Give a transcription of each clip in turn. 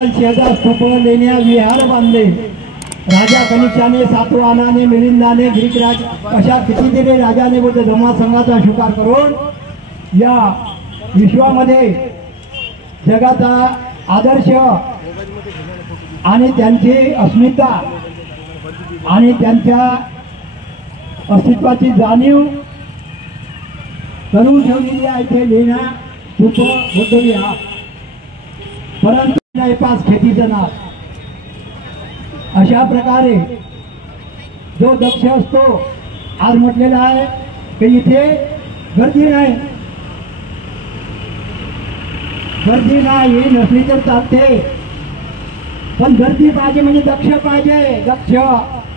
शेजार स्तूप लेण्या विहार बांधले। राजा कनिष्ठाने, सातवाहनाने, मिलिंदाने, ग्रीकराज अशा कितीतरी राजाने बुद्ध धम्मा संघाचा स्वीकार करून या विश्वामध्ये जगाचा आदर्श आणि त्यांची अस्मिता आणि त्यांच्या अस्तित्वाची जाणीव करून ठेवलेली आहे। ते लेण्या स्तूप बुद्धविहार, परंतु पास खेतीचा नाश। अशा प्रकारे जो दक्ष असतो, आज म्हटलेला आहे की इथे गर्दी नाही, गर्दी नाही नसली तर चालते, पण गर्दी पाहिजे म्हणजे दक्ष पाहिजे। दक्ष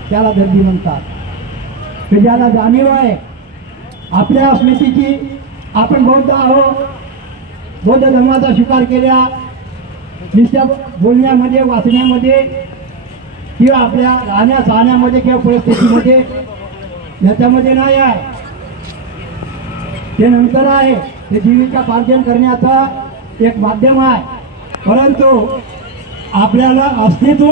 त्याला गर्दी म्हणतात, की ज्याला जाणीव आहे आपल्या अस्मितेची। आपण बौद्ध आहोत, बौद्ध धर्माचा स्वीकार केला नुसत्या बोलण्यामध्ये, वाचण्यामध्ये किंवा आपल्या राहण्या सहाण्यामध्ये किंवा परिस्थितीमध्ये, याच्यामध्ये नाही आहे। ते नंतर आहे, ते जीविकोपार्जन करण्याचा एक माध्यम आहे, परंतु आपल्याला अस्तित्व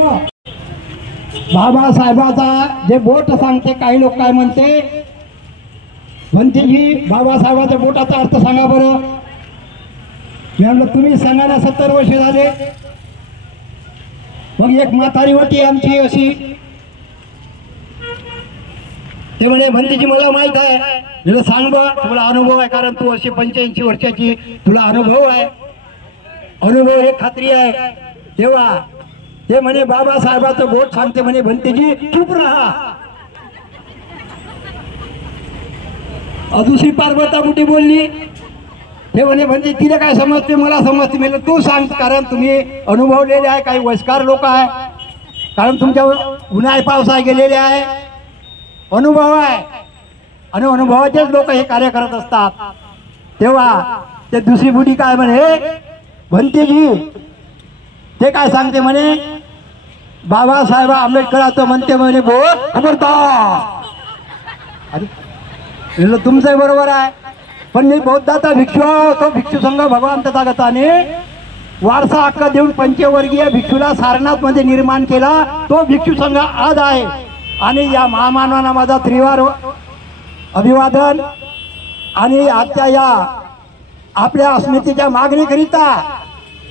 बाबासाहेबाचा जे बोट सांगते। काही लोक काय म्हणते, म्हणतेजी बाबासाहेबाच्या बोटाचा अर्थ सांगा बरं। मी म्हणलं तुम्ही सांगायला 70 वर्ष झाले, मग एक म्हातारी होती आमची अशी, ते म्हणे भंतीजी मला माहित आहे। मी सांग बा, तुला अनुभव आहे, कारण तू अशी 85 वर्षाची, तुला अनुभव आहे, अनुभव हे खात्री आहे। तेव्हा ते म्हणे बाबासाहेबाचं बोट सांगते, म्हणे भंतीजी चुप राहा। दुसरी पार्वता बुटी बोलली, हे म्हणे म्हणजे तिला काय समजते, मला समजते। म्हणजे तू सांग, कारण तुम्ही अनुभवलेले आहे, काही वयस्कर लोक आहे, कारण तुमच्या उन्हाळी पावसाळ्यात गेलेले आहे, अनुभव आहे, आणि अनुभवाचेच लोक हे कार्य करत असतात। तेव्हा ते दुसरी बुडी काय म्हणे, भंतेजी ते काय सांगते म्हणे, बाबासाहेब आंबेडकरांचं म्हणते म्हणे बोट खबरदार। अरे तुमचंही बरोबर आहे, पण मी बौद्धाचा भिक्षू, तो भिक्षू संघ भगवान तथागताने वारसा हक्क देऊन पंचवर्गीय भिक्षूला सारनाथ मध्ये निर्माण केला। तो भिक्षू संघ आज आहे, आणि या महामानवांना माझा त्रिवार अभिवादन। आणि आजच्या या आपल्या अस्मितेच्या मागणीकरिता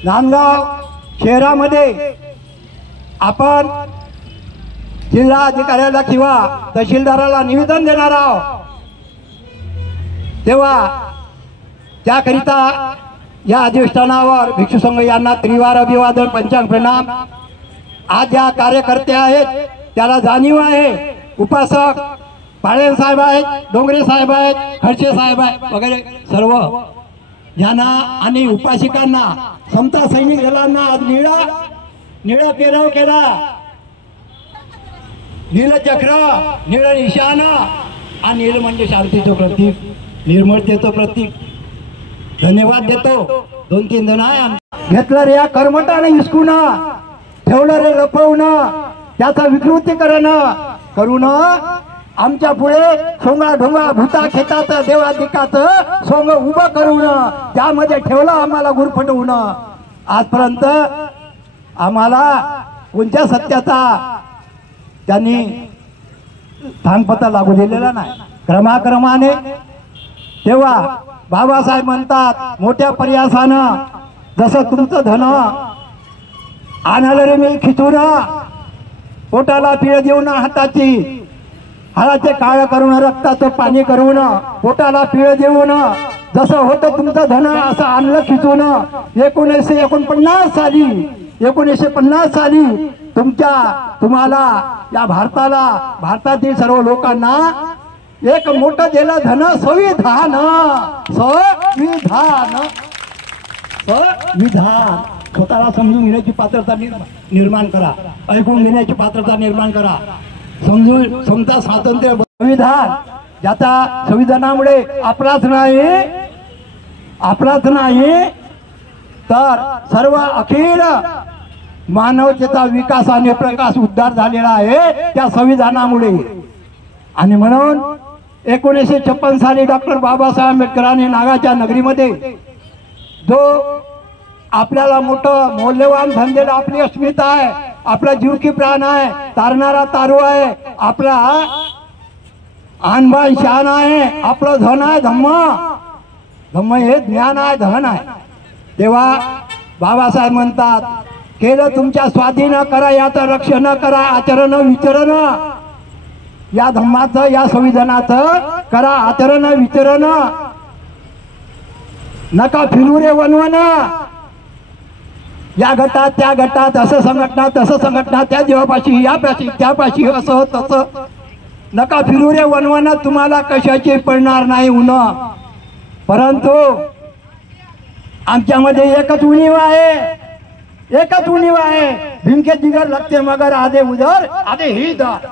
नांदगाव शहरामध्ये आपण जिल्हा अधिकाऱ्याला किंवा तहसीलदाराला निवेदन देणार आहोत। तेव्हा त्याकरिता या अधिष्ठानावर भिक्षू संघ यांना त्रिवार अभिवादन, पंचांग प्रणाम। आज ज्या कार्यकर्ते आहेत त्याला जाणीव आहे, उपासक पाळेन साहेब आहेत, डोंगरे साहेब आहेत, खडसे साहेब आहेत वगैरे सर्व यांना आणि उपासिकांना, समता सैनिक दलांना आज निळा पेराव केला, नीलचक्र, निळ निशाण, आणि नील म्हणजे शांतीचं प्रतीक, निर्मळतेचं प्रतीक। धन्यवाद देतो। 2-3 जण आहे घेतलं रे या कर्मटाने हिसकून, ठेवलं रे लपवून, त्याचा विकृतीकरण करून आमच्या पुढे सोंगा ढोंगा भूता खेताचं देवाधिकाचं सोंग उभं करून त्यामध्ये ठेवलं आम्हाला गुरफटवून। आजपर्यंत आम्हाला कोणत्या सत्याचा त्यांनी थांगपत्ता लागू दिलेला नाही, क्रमाक्रमाने। तेव्हा बाबासाहेब म्हणतात मोठ्या प्रयासानं, जसं तुमचं धन आणलं रे मी खिचून, पोटाला पीळ देऊन हाताची, हाडाचे काळ करून रक्ताचं पाणी करून, पोटाला पीळ देऊन जसं होतं तुमचं धन असं आणलं खिचून। 1949 साली तुम्हाला या भारतातील सर्व लोकांना एक मोठं दिलं धन, संविधान। स्वतःला समजून घेण्याची पात्रता निर्माण करा, ऐकून घेण्याची पात्रता निर्माण करा, समजून समता स्वातंत्र्य संविधान, ज्याचा संविधानामुळे आपलाच नाही तर सर्व अखिल मानवतेचा विकास आणि प्रकाश उद्धार झालेला आहे त्या संविधानामुळे। आणि म्हणून 1956 साली डॉक्टर बाबासाहेब आंबेडकरांनी नागाच्या नगरीमध्ये जो आपल्याला मोठं मौल्यवान धनदेणं आपली अस्मिता आहे, आपला जीव की प्राण आहे, तारणारा तारू आहे, आपला आणबाण शान आहे, आपलं धन आहे धम्म. धम्म हे ज्ञान आहे, धन आहे. तेव्हा बाबासाहेब म्हणतात, केलं तुमच्या स्वाधीन करा, याचं रक्षण करा, आचरण विचरण. या धम्माचं, या संविधानाचं करा आचरण विचरण. नका फिरू रे वनवन. या गटात त्या गटात, असं संघटना तसं संघटना, त्या देवापाशी यापाशी त्यापाशी, असं तसं नका फिरू रे वनवन. तुम्हाला कशाची पडणार नाही ऊन. परंतु आमच्यामध्ये एकच उणीव आहे, एकच उणीव आहे. भिंके जिगर लगते मगर आधे उदर आधे ही दर.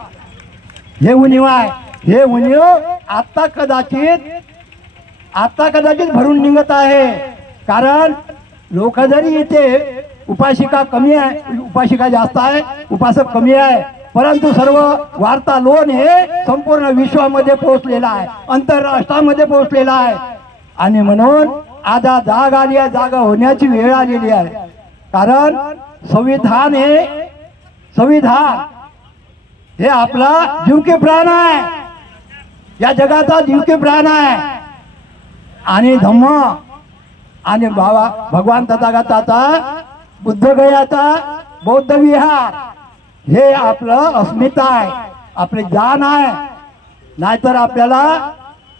हे उणीव आहे. हे उणीव आता कदाचित भरून निघत आहे. कारण लोक जरी इथे उपासिका कमी आहे, उपासिका जास्त आहे, उपासक कमी आहे, परंतु सर्व वार्ता लोन हे संपूर्ण विश्वामध्ये पोहोचलेला आहे, आंतरराष्ट्रामध्ये पोहोचलेला आहे. आणि म्हणून आता जाग आली आहे, जागा होण्याची वेळ आलेली आहे. कारण संविधान हे आपला जीव के प्राण आहे, या जगाचा जीव के प्राण आहे. आणि धम्म आणि भगवान तथागताचा, बुद्धगयाचा बौद्ध विहार हे आपलं अस्मिता आहे, आपले जान आहे. नाहीतर आपल्याला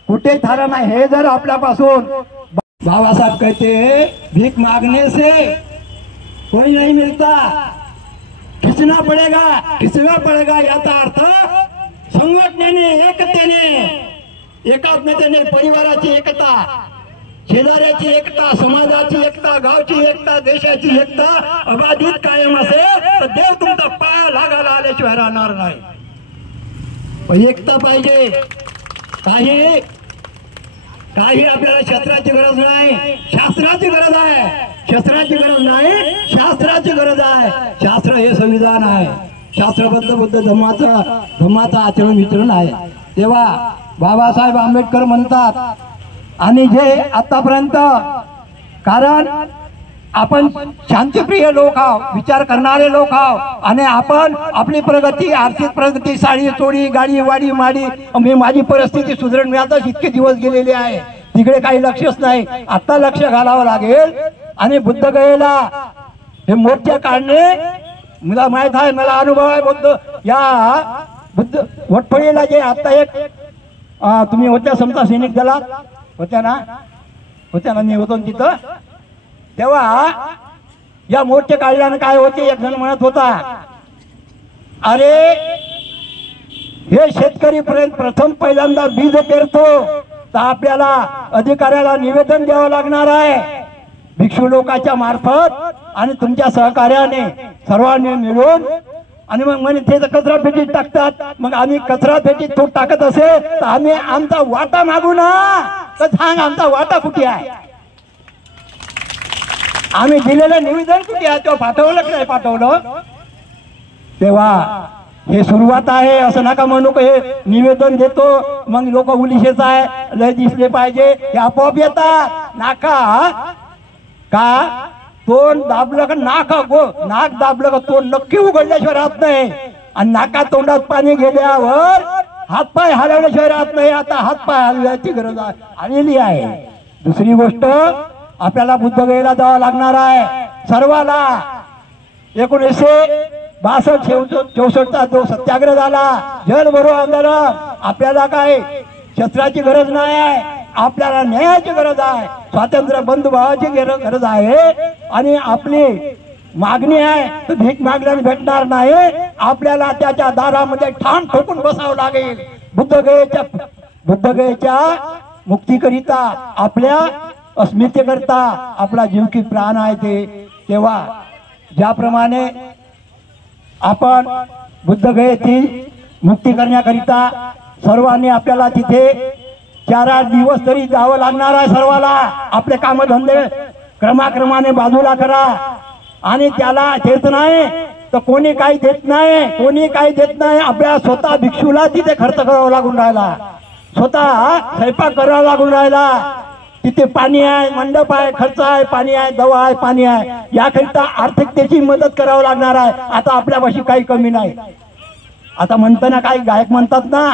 कुठे थारा नाही. हे जर आपल्यापासून, बाबासाहेब कहते भीख मागने से कोई नहीं मिलता, खिचना पड़ेगा. याचा अर्थ संघटनेने, एकात्मतेने परिवाराची एकता, शेजाऱ्याची एकता, समाजाची एकता, गावची एकता, देशाची एकता अबाधित कायम असेल तर देव तुमचा पाय लागायला आल्याशिवाय राहणार नाही. एकता पाहिजे. काही आपल्याला शस्त्राची गरज नाही, शास्त्राची गरज आहे. शस्त्राची गरज नाही, शास्त्राची गरज आहे. शास्त्र हे संविधान आहे, शास्त्रबद्ध बुद्ध धम्माचं आचरण विचरण आहे. तेव्हा बाबासाहेब आंबेडकर म्हणतात, आणि जे आतापर्यंत, कारण आपण शांतिप्रिय लोक आहोत, विचार करणारे लोक आहोत, आणि आपण आपली प्रगती, आर्थिक प्रगती, साडी चोडी, गाडी वाडी माडी, माझी परिस्थिती सुधारण, मी आता इतके दिवस गेलेले आहे, तिकडे काही लक्षच नाही. आता लक्ष घालावं लागेल. आणि बुद्धगयेला हे मोर्चा काढणे, मला माहित आहे, मला अनुभव आहे. बुद्ध वटफळीला जे आता एक तुम्ही होत्या समता सैनिक दलात होत्या ना, मी होतो तिथं. तेव्हा या मोर्चे काढल्यानं काय होते, एक जण म्हणत होता, अरे हे शेतकरी प्रथम पहिल्यांदा बीज पेरतो, तर आपल्याला अधिकाऱ्याला निवेदन द्यावं लागणार आहे भिक्षू लोकांच्या मार्फत, आणि तुमच्या सहकार्याने सर्वांनी मिळून. आणि मग म्हणे ते कचरा पेटीत टाकतात. मग आम्ही कचरा पेटीत तो टाकत असेल तर आम्ही आमचा वाटा मागू ना. तर सांग, आमचा वाटा कुठे आहे? आम्ही दिलेलं निवेदन कुठे आहे? तेव्हा पाठवलं की नाही पाठवलं? तेव्हा हे सुरुवात आहे. असं नका म्हणू हे निवेदन देतो मग लोक उलिशेच आहे, लय दिसले पाहिजे, हे आपोआप येतात. नाका का तोंड दाबलं का नाक दाबलं का तोंड नक्की उघडल्याशिवाय राहत नाही. आणि नाका तोंडात पाणी गेल्यावर हातपाय हलवल्याशिवाय राहत नाही. आता हातपाय हलवायची गरज आलेली आहे. दुसरी गोष्ट, आपल्याला बुद्धगयेला जावं लागणार आहे सर्वाला. 1962-64चा जो सत्याग्रह झाला, जल भरो आंदोलन, आपल्याला काय शस्त्राची गरज नाही आहे, आपल्याला न्यायाची गरज आहे, स्वातंत्र्य बंधुभावाची गरज आहे. आणि आपली मागणी आहे तर भीक मागल्याने भेटणार नाही. आपल्याला त्याच्या दारामध्ये ठाण ठोकून बसावं लागेल. बुद्धगयेच्या मुक्तीकरिता, आपल्या अस्मितेकरिता आपला जीव की प्राण आहे ते. तेव्हा ज्याप्रमाणे आपण बुद्धगयेची मुक्ती करण्याकरिता सर्वांनी आपल्याला तिथे 4-8 दिवस तरी जावं लागणार आहे. सर्वाला आपले कामधंदे क्रमाक्रमाने बाजूला करा. आणि त्याला देत नाही तर कोणी काही देत नाही, आपल्या स्वतः भिक्षूला तिथे खर्च करावा लागून राहिला, स्वतः स्वयंपाक करावा लागून राहिला. तिथे पाणी आहे, मंडप आहे, खर्च आहे, पाणी आहे, दवा आहे, पाणी आहे. याकरिता आर्थिकतेची मदत करावं लागणार आहे. आता आपल्यापाशी काही कमी नाही. आता म्हणताना काही गायक म्हणतात ना,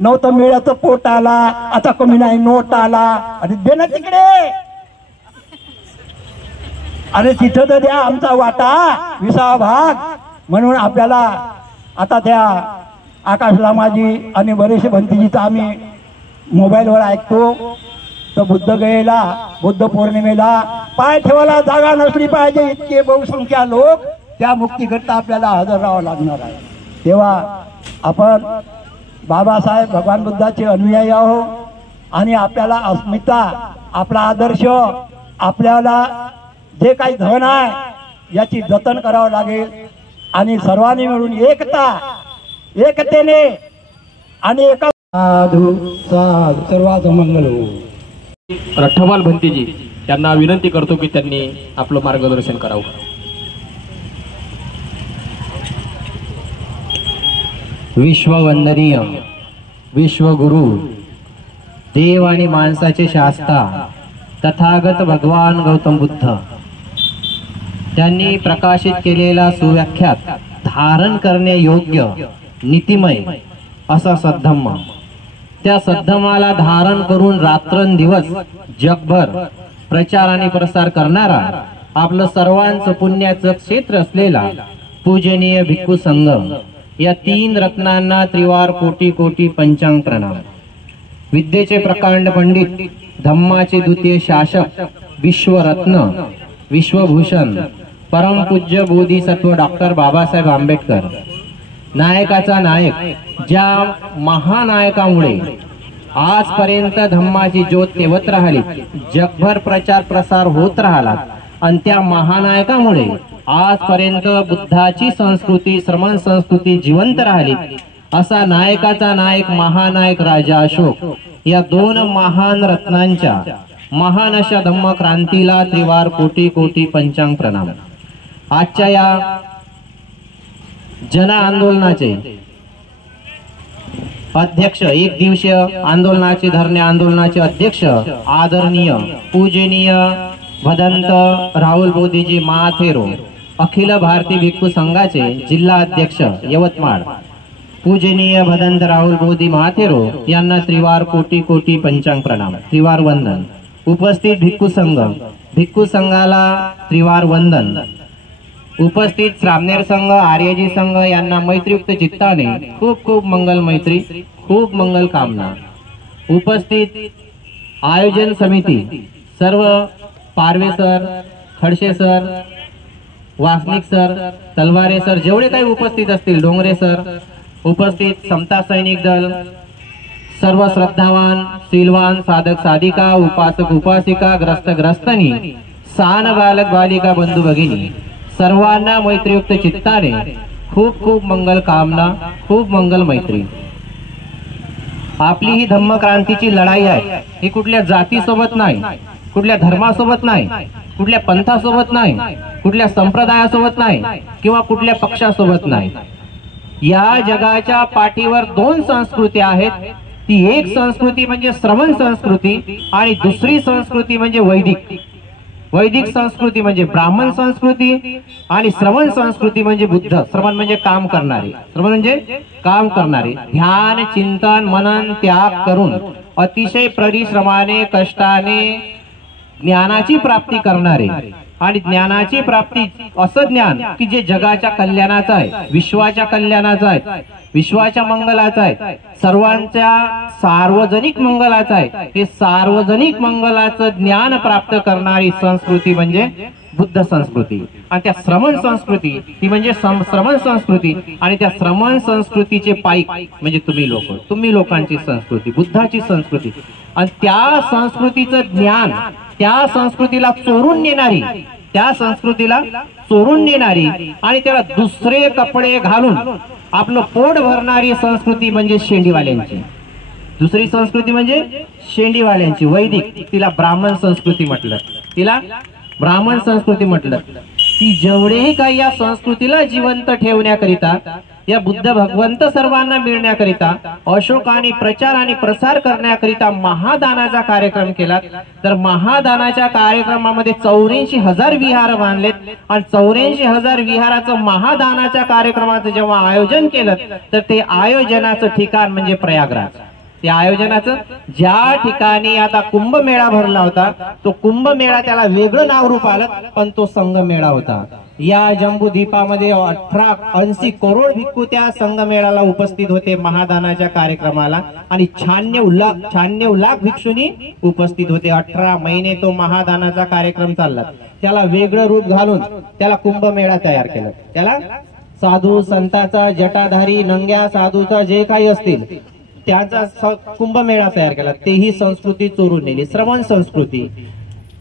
नव्हतं मिळाचं पोट आला, आता कमी नाही नोट आला. अरे दे ना तिकडे, अरे तिथं तर द्या आमचा वाटा 20वा भाग. म्हणून आपल्याला आता त्या आकाश लामाजी आणि बरेचसे भंतीजीचं आम्ही मोबाईलवर ऐकतो. तर बुद्धगयेला, बुद्ध पौर्णिमेला पाय ठेवायला जागा नसली पाहिजे, इतके बहुसंख्या लोक त्या मुक्तीकरता आपल्याला हजर राहावं लागणार आहे. तेव्हा आपण बाबासाहेब भगवान बुद्धाचे अनुयायी आहो आणि आपल्याला अस्मिता, आपला आदर्श, आपल्याला जे काही धन आहे याची जतन करावं लागेल. आणि सर्वांनी मिळून एकतेने आणि एका साधू साधू सर्वांचं मंगल हो. रठ्ठमाल भंतीजी त्यांना विनंती करतो की त्यांनी आपलं मार्गदर्शन करावं. विश्ववंदनीय विश्वगुरु, देव आणि माणसाचे शास्ता तथागत भगवान गौतम बुद्ध त्यांनी प्रकाशित केलेला सुव्याख्यात धारण करणे योग्य नीतिमय असा सद्धम्म, त्या सद्धम्माला धारण करून रात्रंदिवस जगभर प्रचार आणि प्रसार करणारा आपलं सर्वांचं पुण्याचं क्षेत्र असलेला पूजनीय भिक्खू संघ या 3 रत्नांना त्रिवार कोटी कोटी पंचांग प्रणाम. विद्येचे प्रकांड पंडित, धम्माचे द्वितीय शासक, विश्वरत्न, विश्वभूषण, परमपूज्य बोधिसत्व डॉक्टर बाबासाहेब आंबेडकर, नायकाचा नायक, ज्या महानायकामुळे आजपर्यंत धम्माची ज्योत तेवत राहिली, जगभर प्रचार प्रसार होत राहिला आणि त्या महानायकामुळे आजपर्यंत बुद्धाची संस्कृती, श्रमण संस्कृती जिवंत राहिली. असा नायकाचा नायक, महानायक राजा अशोक या 2 महान रत्नांच्या महान अशा धम्म क्रांतीला त्रिवार कोटी कोटी पंचांग प्रणाम. आजच्या या जन आंदोलनाचे अध्यक्ष, 1 दिवसीय आंदोलनाचे धरणे आंदोलनाचे अध्यक्ष आदरणीय पूजनीय भदंत राहुल बोधीजी महाथेरो, अखिल भारतीय भिक्खू संघाचे जिल्हा अध्यक्ष यवतमाळ पूजनीय भदंत राहुल बोधी महाथेरो यांना त्रिवार कोटी कोटी पंचांग प्रणाम, त्रिवार वंदन. उपस्थित भिक्खू संघाला त्रिवार वंदन. उपस्थित श्रामनेर संघ, आर्यजी संघ यांना मैत्रीयुक्त चित्ताने खूप खूप मंगल मैत्री, खूप मंगल कामना. उपस्थित आयोजन समिती, सर्व Parve sir, Khadse sir, Wasnik sir, Talware sir, जेवढे काही उपस्थित असतील, डोंगरे सर, उपस्थित समता सैनिक दल, सर्व श्रद्धावान, शीलवान, साधक साधिका, उपासक उपासिका, ग्रस्तनी, सान बालक बालिका, बंधू भगिनी सर्वांना मैत्रीयुक्त चित्ताने खूप खूप मंगल कामना, खूप मंगल मैत्री. आपली ही धम्म क्रांतीची लढाई आहे. ही कुठल्या जातीसोबत नाही, कुठल्या धर्मासोबत नाही, कुठल्या पंथासोबत नाही, कुठल्या संप्रदायासोबत नाही किंवा कुठल्या पक्षासोबत नाही. या जगाच्या पाठीवर 2 संस्कृती आहेत. ती एक संस्कृती म्हणजे श्रमण संस्कृती आणि दुसरी संस्कृती म्हणजे वैदिक संस्कृती म्हणजे ब्राह्मण संस्कृती आणि श्रवण संस्कृती म्हणजे बुद्ध. श्रवण म्हणजे काम करणारे, ध्यान, चिंतन, मनन, त्याग करून अतिशय परिश्रमाने, कष्टाने ज्ञानाची प्राप्ती करणारे. आणि ज्ञानाची प्राप्ती असं ज्ञान की जे जगाच्या कल्याणाचं आहे, विश्वाच्या कल्याणाचं आहे, विश्वाच्या मंगलाचं आहे, सर्वांच्या सार्वजनिक मंगलाचं आहे. हे सार्वजनिक मंगलाचं ज्ञान प्राप्त करणारी संस्कृती म्हणजे बुद्ध संस्कृती. आणि त्या श्रमण संस्कृती ही म्हणजे श्रमण संस्कृती. आणि त्या श्रमण संस्कृतीचे पाईक म्हणजे तुम्ही लोकांची संस्कृती, बुद्धाची संस्कृती. आणि त्या संस्कृतीचं ज्ञान, त्या संस्कृतीला चोरून नेणारी आणि त्याला दुसरे कपडे घालून आपलं पोट भरणारी संस्कृती म्हणजे शेंडीवाल्यांची. दुसरी संस्कृती म्हणजे शेंडीवाल्यांची, वैदिक. तिला ब्राह्मण संस्कृती म्हटलं. ती जेवढेही काही या संस्कृतीला जिवंत ठेवण्याकरिता या बुद्ध भगवंत सर्वांना मिळण्याकरिता अशोकाने प्रचार आणि प्रसार करण्याकरिता महादानाचा कार्यक्रम केला। तर महादानाच्या कार्यक्रमामध्ये 84,000 विहार बांधलेत आणि 84,000 विहाराचं महादानाच्या कार्यक्रमाचं जेव्हा आयोजन केलं तर ते आयोजनाचं ठिकाण म्हणजे प्रयागराज। त्या आयोजनाचं ज्या ठिकाणी आता कुंभमेळा भरला होता तो कुंभमेळा त्याला वेगळं नाव रूप आलं, पण तो संगमेळा होता। या जम्बूद्वीपामध्ये 80 करोड भिक्खू त्या संगमेळ्याला उपस्थित होते महादानाच्या कार्यक्रमाला आणि 96 लाख भिक्षुनी उपस्थित होते। 18 महिने तो महादानाचा कार्यक्रम चालला। त्याला वेगळं रूप घालून त्याला कुंभमेळा तयार केलं। त्याला साधू संतांचा, जटाधारी नंग्या साधूचा जे काही असतील त्याचा कुंभमेळा तयार केला। तेही संस्कृती चोरून नेली, श्रमण संस्कृती।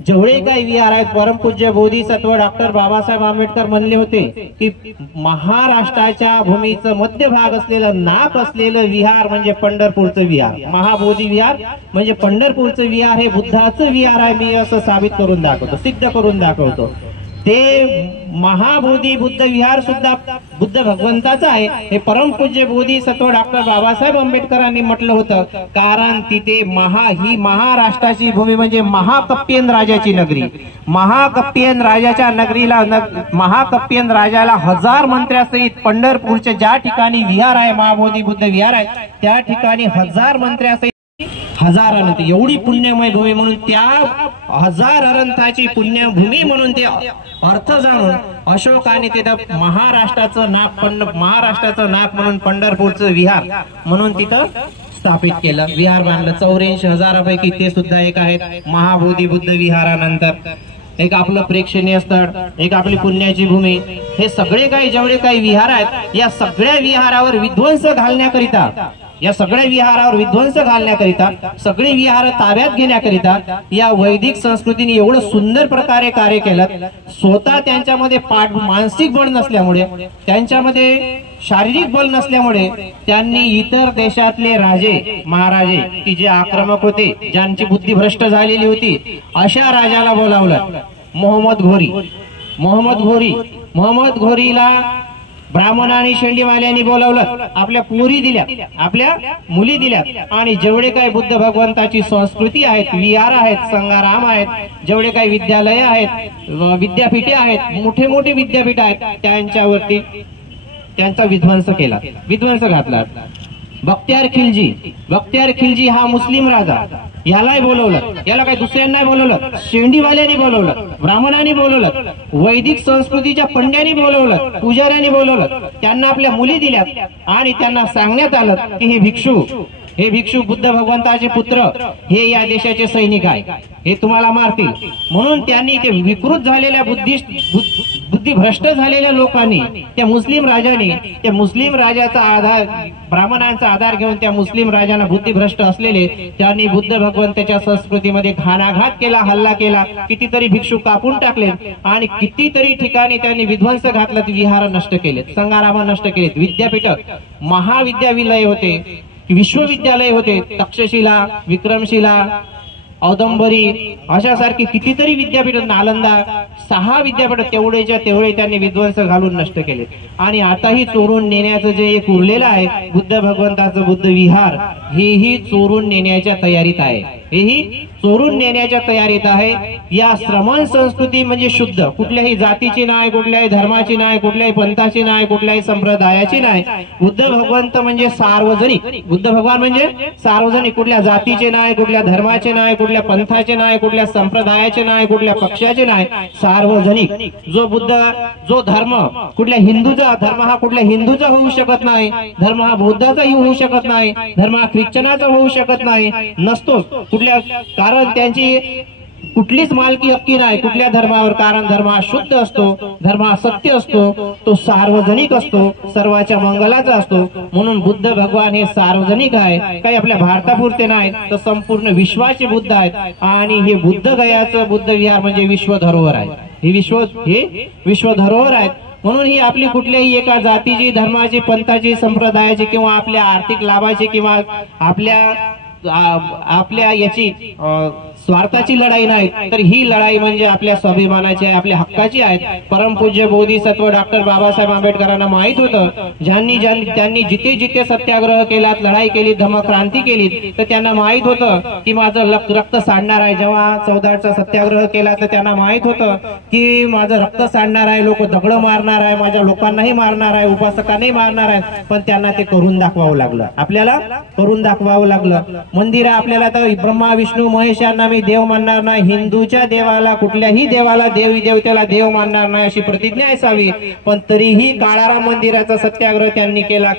जेवढे काही विहार आहेत, परमपूज्य बोधिसत्व डॉक्टर बाबासाहेब आंबेडकर म्हणले होते की महाराष्ट्राच्या भूमीचं मध्यभाग असलेलं नाक असलेलं विहार म्हणजे पंढरपूरचं विहार। महाबोधी विहार म्हणजे पंढरपूरचं विहार हे बुद्धाचं विहार आहे, मी असं साबित करून दाखवतो, सिद्ध करून दाखवतो। ते महाबोधी बुद्ध विहार सुद्धा बुद्ध भगवंताचं आहे हे परमपूज्य बोधिसत्व डॉक्टर बाबासाहेब आंबेडकरांनी म्हटलं होतं। कारण तिथे ही महाराष्ट्राची भूमी म्हणजे महाकप्पियन राजाची नगरी। महाकप्पियन राजाच्या नगरीला महाकप्पियन राजाला 1000 मंत्र्यासहित पंढरपूरच्या ज्या ठिकाणी विहार आहे, महाबोधी बुद्ध विहार आहे, त्या ठिकाणी 1000 मंत्र्यासहित 1000 अनंत एवढी पुण्यमय भूमी म्हणून त्या 1000 अनंताची पुण्यभूमी म्हणून ते अर्थ जाणून अशोकाने तिथं महाराष्ट्राचं नाक म्हणून पंढरपूरचं विहार म्हणून तिथं स्थापित केलं, विहार बांधलं। 84,000 पैकी ते सुद्धा एक आहेत महाबोधी बुद्ध विहारानंतर। एक आपलं प्रेक्षणीय स्थळ, एक आपली पुण्याची भूमी, हे सगळे काही जेवढे काही विहार आहेत या सगळ्या विहारावर विध्वंस घालण्याकरिता सगळी विहार ताब्यात घेण्याकरिता या वैदिक संस्कृतीने एवढं सुंदर प्रकारे कार्य केलं। स्वतः त्यांच्यामध्ये मानसिक बळ नसल्यामुळे, त्यांच्यामध्ये शारीरिक बल नसल्यामुळे त्यांनी इतर देशातले राजे महाराजे की जे आक्रमक होते, ज्यांची बुद्धी भ्रष्ट झालेली होती, अशा राजाला बोलावलं। मोहम्मद घोरीला ब्राह्मणांनी शेंडीवाल्यांनी बोलावलं, आपल्या पुरी दिल्या, आपल्या मुली दिल्या आणि जेवढे काही बुद्ध भगवंताची संस्कृती आहेत, विहार आहेत, संगाराम आहेत, जेवढे काही विद्यालय आहेत, विद्यापीठे आहेत, मोठे मोठे विद्यापीठ आहेत, त्यांच्यावरती त्यांचा विध्वंस घातला। बख्तियार खिलजी हा मुस्लिम राजा, यालाही बोलवलं, याला काही दुसऱ्यांना बोलवलं, शेंडीवाल्यांनी बोलवलं, ब्राह्मणांनी बोलवलं, वैदिक संस्कृतीच्या पंड्यांनी बोलवलं, पुजाऱ्यांनी बोलवलं, त्यांना आपल्या मुली दिल्या आणि त्यांना सांगण्यात आलं की हे भिक्षू बुद्ध भगवंताचे पुत्र हे या देशाचे सैनिक आहे, हे तुम्हाला मारतील। म्हणून त्यांनी ते विकृत झालेल्या बुद्धी भ्रष्ट झालेल्या लोकांनी त्या मुस्लिम राजाचा आधार, ब्राह्मणांचा आधार घेऊन त्या मुस्लिम राजांना बुद्धिभ्रष्ट असलेले त्यांनी बुद्ध भगवंताच्या संस्कृतीमध्ये घाणाघात केला, हल्ला केला, कितीतरी भिक्षू कापून टाकले आणि कितीतरी ठिकाणी त्यांनी विध्वंस घातला, विहार नष्ट केले, संगाराम नष्ट केलेत, विद्यापीठ महाविद्यालय होते, विश्वविद्यालय होते, तक्षशिला, विक्रमशिला, औदंबरी अशासारखी कितीतरी विद्यापीठ, नालंदा, 6 विद्यापीठ तेवढे त्यांनी विध्वंस घालून नष्ट केले। आणि आताही चोरून नेण्याचं जे एक उरलेलं आहे बुद्ध भगवंताचं बुद्ध विहार, हेही चोरून नेण्याच्या तयारीत आहे। या श्रमण संस्कृती म्हणजे शुद्ध, कुठल्याही जातीची नाही, कुठल्याही धर्माची नाही, कुठल्याही पंथाची नाही, कुठल्याही संप्रदायाची नाही। बुद्ध भगवंत म्हणजे सार्वजनिक, बुद्ध भगवान म्हणजे सार्वजनिक, कुठल्या जातीचे नाही, कुठल्या धर्माचे नाही, कुठल्या पंथाचे नाही, कुठल्या संप्रदायाचे नाही, कुठल्या पक्षाचे नाही, सार्वजनिक। जो धर्म कुठल्या हिंदूचा, धर्म हा कुठल्या हिंदूचा होऊ शकत नाही, धर्म हा बौद्धाचाही होऊ शकत नाही, धर्म हा ख्रिश्चनाचा होऊ शकत नाही, नसतो कुठल्या, कारण त्यांची कुठलीच मालकी हक्की नाही कुठल्या धर्मावर, कारण धर्म हा शुद्ध असतो, धर्म हा सत्य असतो, तो सार्वजनिक असतो, सर्वांच्या मंगलाचा असतो। म्हणून बुद्ध भगवान हे सार्वजनिक आहे, काही आपल्या भारतापुरते नाही तर संपूर्ण विश्वाचे बुद्ध आहेत। आणि हे बुद्ध गयाचं बुद्ध विहार म्हणजे विश्व धरोहर आहे, हे विश्व धरोहर आहेत। म्हणून ही आपली कुठल्याही एका जातीची, धर्माची, पंथाची, संप्रदायाची किंवा आपल्या आर्थिक लाभाची किंवा आपल्या याची स्वार्थाची लढाई नाही, तर ही लढाई म्हणजे आपल्या स्वाभिमानाची आहे, आपल्या हक्काची आहे. परमपूज्य बोधिसत्व डॉक्टर बाबासाहेब आंबेडकरांना माहित होतं, त्यांनी जिथे जिथे सत्याग्रह केला, लढाई केली, धम्मक्रांती केली, तर त्यांना माहित होतं की माझं रक्त सांडणार आहे. जेव्हा 14चा सत्याग्रह केला तर त्यांना माहित होतं की माझं रक्त सांडणार आहे, लोक दगड मारणार आहे, माझ्या लोकांनाही मारणार आहे, उपासकांनाही मारणार आहे. पण त्यांना ते करून दाखवावं लागलं, आपल्याला करून दाखवावं लागलं. मंदिर आपल्याला तर ब्रह्मा विष्णू महेश यांना मी देव मानणार नाही, हिंदूच्या देवाला, कुठल्याही देवाला, देवी देवतेला देव मानणार नाही अशी प्रतिज्ञा असावी. पण तरीही काळाराम मंदिराचा सत्याग्रह त्यांनी केला.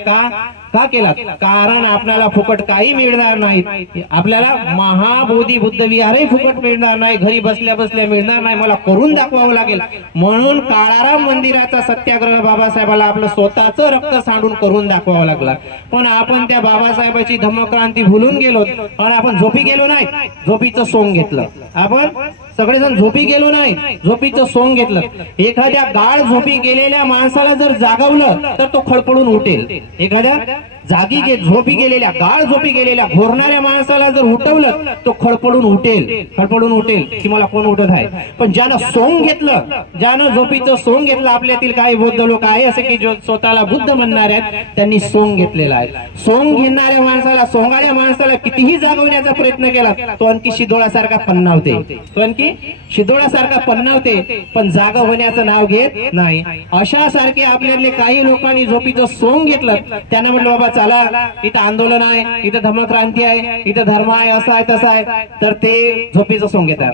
का केला? कारण आपल्याला फुकट काही मिळणार नाही, आपल्याला महाबोधी बुद्ध विहारही फुकट मिळणार नाही, घरी बसल्या बसल्या मिळणार नाही, मला करून दाखवावं लागेल. म्हणून काळाराम मंदिराचा सत्याग्रह बाबासाहेबाला आपलं स्वतःचं रक्त सांडून करून दाखवावं लागला. पण आपण त्या बाबासाहेबाची धम्मक्रांती भुलून गेलो आणि आपण झोपी गेलो नाही, झोपीचं सोंग घेतलं. आपण सगळेजण झोपी गेलो नाही, झोपीचं सोंग घेतलं. एखाद्या गाढ झोपी गेलेल्या माणसाला जर जागवलं तर तो खडपडून उठेल. एखाद्या झोपी गेलेल्या, गाढ झोपी गेलेल्या, घोरणाऱ्या माणसाला जर उठवलं तो खडपडून उठेल की मला कोण उठत आहे. पण ज्यानं सोंग घेतलं, ज्यानं झोपीचं सोंग घेतलं, आपल्यातील काही बौद्ध लोक आहे असे की जो स्वतःला बुद्ध म्हणणार आहेत, त्यांनी सोंग घेतलेला आहे. सोंग घेणाऱ्या माणसाला, सोंगाड्या माणसाला कितीही जागवण्याचा प्रयत्न केला तो आणखी शिदोळासारखा पन्नावते, पण जागा होण्याचं नाव घेत नाही. अशा सारखे आपल्यातले काही लोकांनी झोपीचं सोंग घेतलं. त्यांना म्हटलं बाबा चला, इथं आंदोलन आहे, इथं धम्मक्रांती आहे, इथं धर्म आहे, असं आहे तसं आहे. तर ते झोपीचं सोंग घेतात,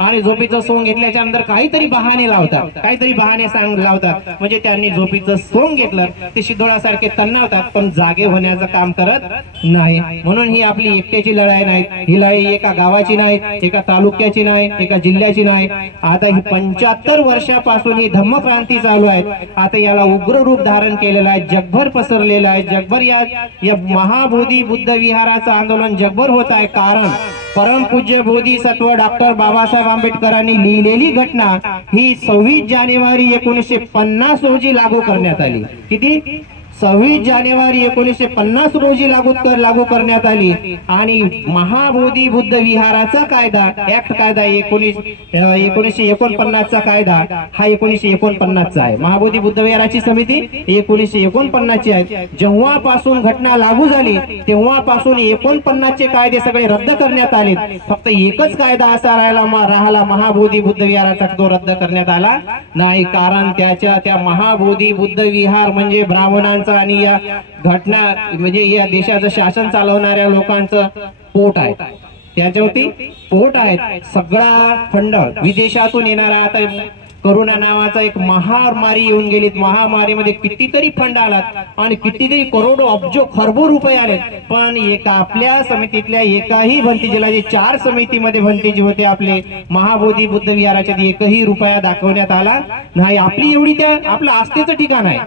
आणि झोपीचं सोंग घेतल्याच्या नंतर काहीतरी बहाणे लावतात, म्हणजे त्यांनी झोपीचं सोंग घेतलं, ते शिदोळासारखे तन्नावतात, पण जागे होण्याचं काम करत नाही. म्हणून ही आपली एकट्याची लढाई नाही, ही लढाई एका गावाची नाही, एका तालुक्याची नाही, एका जिल्ह्याची नाही. आता ही 75 वर्षापासून ही धम्मक्रांती चालू आहे. आता याला उग्र रूप धारण केलेलं आहे, जगभर पसरलेलं आहे. जगभर या महाबोधी बुद्ध विहाराचं आंदोलन जगभर होत आहे. कारण परमपूज्य बोधिसत्व डॉक्टर बाबासाहेब आंबेडकरांनी लिहिलेली घटना ही 26 जानेवारी 1950 रोजी लागू करण्यात आली. किती? 26 जानेवारी 1950 रोजी लागू करण्यात आली. आणि महाबोधी बुद्ध विहाराचा कायदा, ऍक्ट कायदा 1949चा कायदा हा 1949चा आहे. महाबोधी बुद्ध विहाराची समिती 1949ची आहे. जेव्हापासून घटना लागू झाली तेव्हापासून 49चे कायदे सगळे रद्द करण्यात आले. फक्त एकच कायदा असा राहिला महाबोधी बुद्ध विहाराचा, तो रद्द करण्यात आला नाही. कारण त्या महाबोधी बुद्ध विहार म्हणजे ब्राह्मणांचा आणि या घटना म्हणजे या देशाचं शासन चालवणाऱ्या लोकांचं पोट आहे, त्याच्यावरती पोट आहे. सगळा फंड विदेशातून येणारा, आता करोना नावाचा एक महामारी येऊन गेली, महामारीमध्ये कितीतरी फंड आलात आणि कितीतरी करोडो अब्जो खरबो रुपये आले. पण एका आपल्या समितीतल्या एकाही भंतीजीला, जे 4 समितीमध्ये भंतीजी होते आपले महाबोधी बुद्ध विहाराच्या, एकही रुपया दाखवण्यात आला नाही. आपली एवढी आपलं आस्थेचं ठिकाण आहे.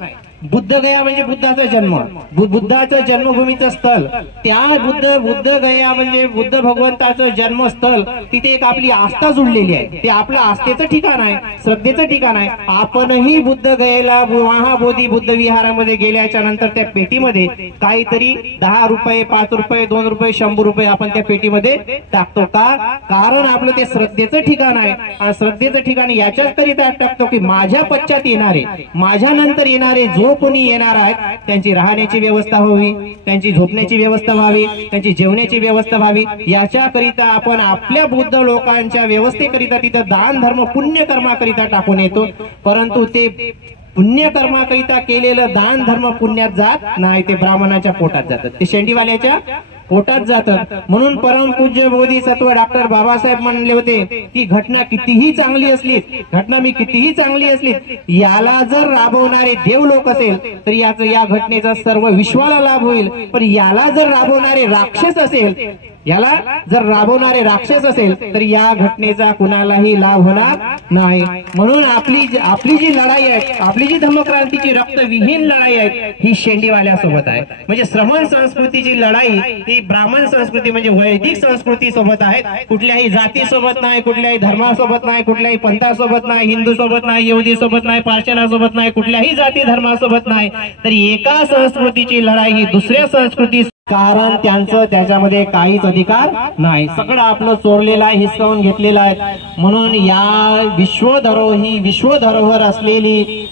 बुद्धगया म्हणजे बुद्धाचा जन्म, बुद्धाचं जन्मभूमीचं स्थळ, त्या बुद्ध गया म्हणजे बुद्ध भगवंताचं जन्मस्थळ, तिथे एक आपली आस्था जुळलेली आहे. ते आपलं आस्थेचं ठिकाण आहे, श्रद्धेचं ठिकाण आहे. आपणही बुद्ध गयेला, महाबोधी बुद्ध विहारामध्ये गेल्याच्या नंतर त्या पेटीमध्ये काहीतरी 10 रुपये, 5 रुपये, 2 रुपये, 100 रुपये आपण त्या पेटीमध्ये टाकतो. का? कारण आपलं ते श्रद्धेचं ठिकाण आहे. आणि श्रद्धेचं ठिकाण याच्याच करिता टाकतो की माझ्या पश्चात येणारे, माझ्या नंतर येणारे जो कोणी येणार आहेत त्यांची राहण्याची व्यवस्था व्हावी, त्यांची झोपण्याची व्यवस्था व्हावी, त्यांची जेवण्याची व्यवस्था व्हावी. याच्याकरिता आपण आपल्या बुद्ध लोकांच्या व्यवस्थेकरिता तिथं दान धर्म पुण्यकर्माकरिता टाकून येतो. परंतु ते पुण्यकर्माकरिता केलेलं दान धर्म पुण्यात जात नाही, ते ब्राह्मणाच्या पोटात जातात, ते शेंडीवाल्याच्या पोटात जातात. म्हणून परमपूज्य बोधिसत्व डॉक्टर बाबासाहेब म्हणले होते की घटना कितीही चांगली असली, याला जर राबवणारे देव लोक असेल तर या घटनेचा सर्व विश्वाला लाभ होईल. पण याला जर राबवणारे राक्षस असेल तर या घटनेचा कुणालाही लाभ होणार नाही. म्हणून आपली जी लढाई आहे, आपली जी धम्मक्रांतीची रक्तविहीन लढाई आहे, ही शेंडीवाल्यासोबत आहे. म्हणजे श्रमण संस्कृतीची लढाई ही ब्राह्मण संस्कृती म्हणजे वैदिक संस्कृती सोबत आहे. कुठल्याही जातीसोबत नाही, कुठल्याही धर्मासोबत नाही, कुठल्याही पंथासोबत नाही, हिंदू सोबत नाही, यहुदी सोबत नाही, पार्शनासोबत नाही, कुठल्याही जाती धर्मासोबत नाही. तर एका संस्कृतीची लढाई ही दुसऱ्या संस्कृती कारण त्यांचं त्याच्यामध्ये काहीच अधिकार नाही, सगळं आपलं चोरलेलं आहे, हिसकावून घेतलेलं आहे. म्हणून या विश्वधरोहर असलेली